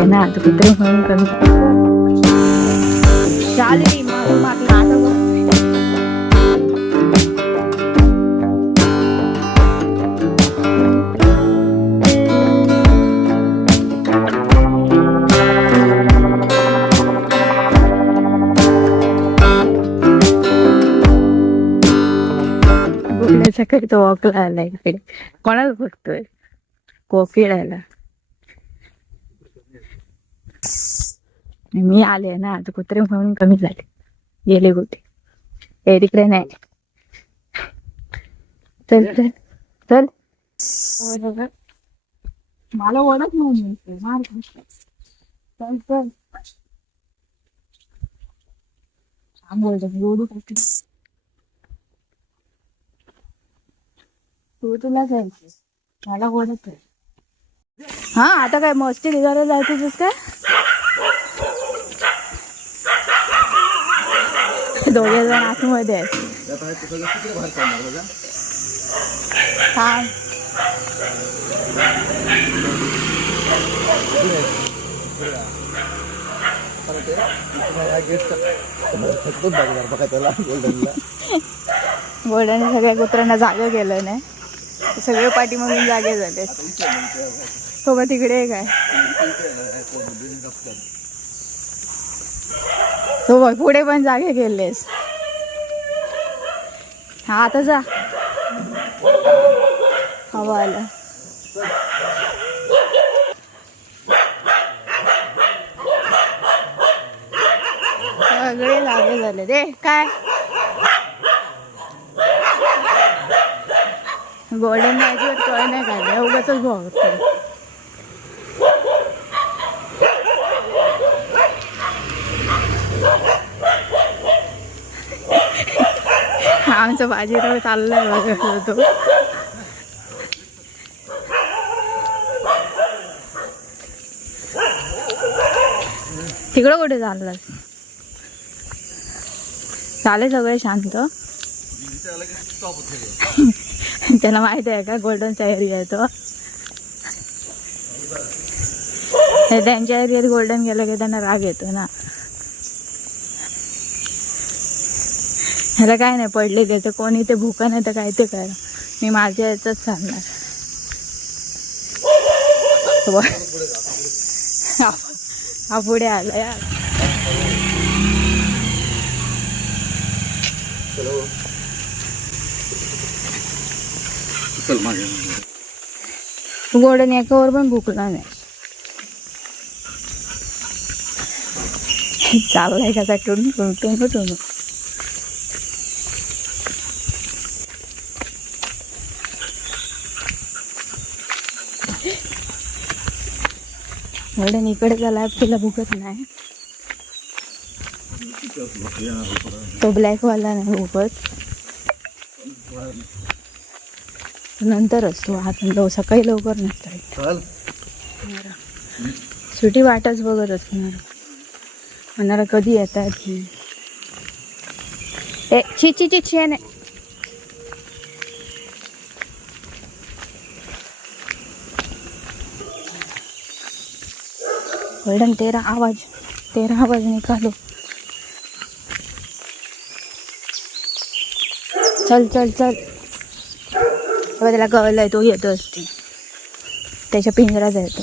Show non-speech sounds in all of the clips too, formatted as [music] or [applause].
आले ना आता कुत्रे म्हणून कमी. चालेल सकाळी तो वॉकला आला इकडे कोणाला बघतोय? कोकिळायला मी आले ना आता कुत्रे म्हणून कमी झाले. गेले कुठे? हे तिकडे नाही. चल चल चल. मला ओळख नाही चल चल. बोलतो तू तुला जायचं मला ओळख आहे हा आता काय मस्ती निघायला जायचं काय? दोघे जण आतमध्ये आहेत. [laughs] गोल्डन सगळ्या कुत्र्यांना जागा केलं नाही सगळे पाठीमागून जागे झाले. सोबत तिकडे काय आहे. हो तो बघ पुढे पण जागे गेलेस हा आता जा. हवा आला. सगळे जागे झाले. रे काय? गोल्डन मॅचवर कळ नाही काढले उगाच बघतो आमचं बाजीराव चाललाय बघा तो. तिकडं कुठे चाललं झाले सगळे शांत. त्याला माहीत आहे का? गोल्डनचा एरिया आहे तो. हे त्यांच्या एरियात गोल्डन गेलं की त्यांना राग येतो ना. ह्याला काय नाही पडले त्याचं कोणी ते भुका नाही तर काय ते कर. मी माझ्या याच. हा- हा पुढे आला यार. गोल्डन एकावर पण भुकला नाही चाललाय कसा टुन टुन टुन टुन गोल्डन इकडे झाला तिला भुकत नाही. तो ब्लॅक वाला नाही भुकत नंतर असतो. आता लव सकाळी लवकर नसतं सुटी वाटच बघत असणार म्हणणारा कधी येतात की? ए ची ची ची छे नाही गोल्डन तेरा आवाज. तेरा आवाज निकालो. चल चल चल. बघा त्याला आहे तो येतो असते. त्याच्या पिंजरात येतो.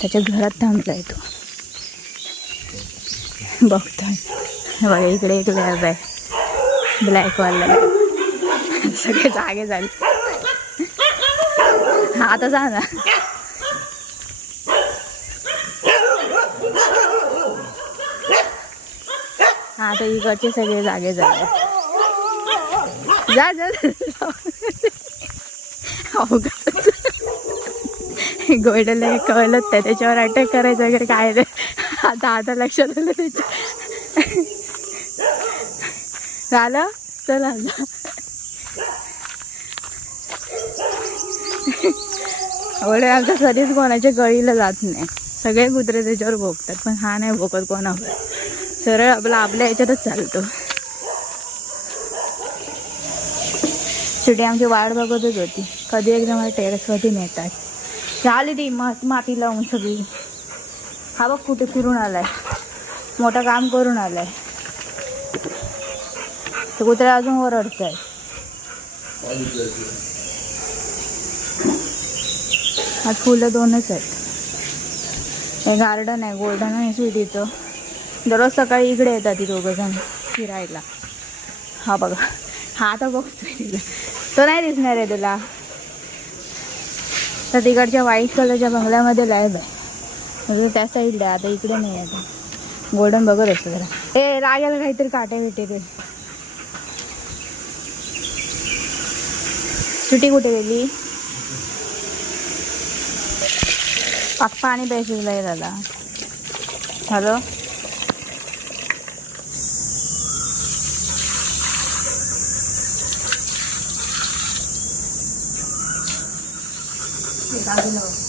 त्याच्या घरात थांबला तो. बघतोय. बघा इकडे एक लॅब आहे ब्लॅकवाला सगळे जागे झाले. हा आता जा ना. हा आता इकडचे सगळे जागे झाले. जा जा. गोल्डनला कळलंच नाही त्याच्यावर अटॅक करायचं वगैरे काय नाही. आता आता लक्षात आलं त्याच्या झालं? चला आता एवढे आमच्या कधीच कोणाच्या गळीला जात नाही. सगळे कुत्रे त्याच्यावर भोगतात पण हा नाही भोगत कोणावर. सरळ आपला आपल्या याच्यातच चालतो. शेवटी आमची वाट बघतच होती. कधी एकदा मला टेरेसवरती नेतात. झाली ती मस्त माती लावून सगळी. हा बघ कुठे फिरून आलाय. मोठं काम करून आलाय. तर कुत्रे अजून ओरडत आहे आज फुलं दोनच आहेत. हे गार्डन आहे गोल्डन आणि स्वीटीचं दररोज सकाळी इकडे येतात ती दोघं जण फिरायला. हा बघा. हा आता बघतोय तिला. तो नाही दिसणार आहे तुला. तर तिकडच्या व्हाईट कलरच्या बंगल्यामध्ये लाईब आहे. म्हणजे त्या साईडला आता इकडे नाही आहे. आता गोल्डन बघत असतो जरा. ए लागेल काहीतरी काटे भेटे ते. सुटी कुठे गेली? पप्पा आणि प्यायचं आहे दादा हॅलो लागलं